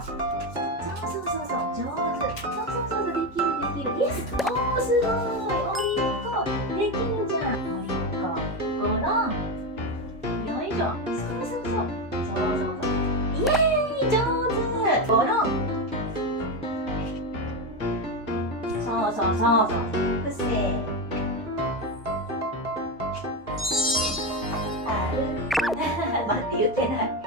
そうそうそうそう、上手。そうそうそうそう、できるできる。イエス。おー、すごい。おりんこできるじゃん。おりんこゴロン。よいしょ。そうそうそう。そうそうそう。イエーイ、上手。ゴロン。そうそうそうそう。伏せ。ある。待って、言ってない。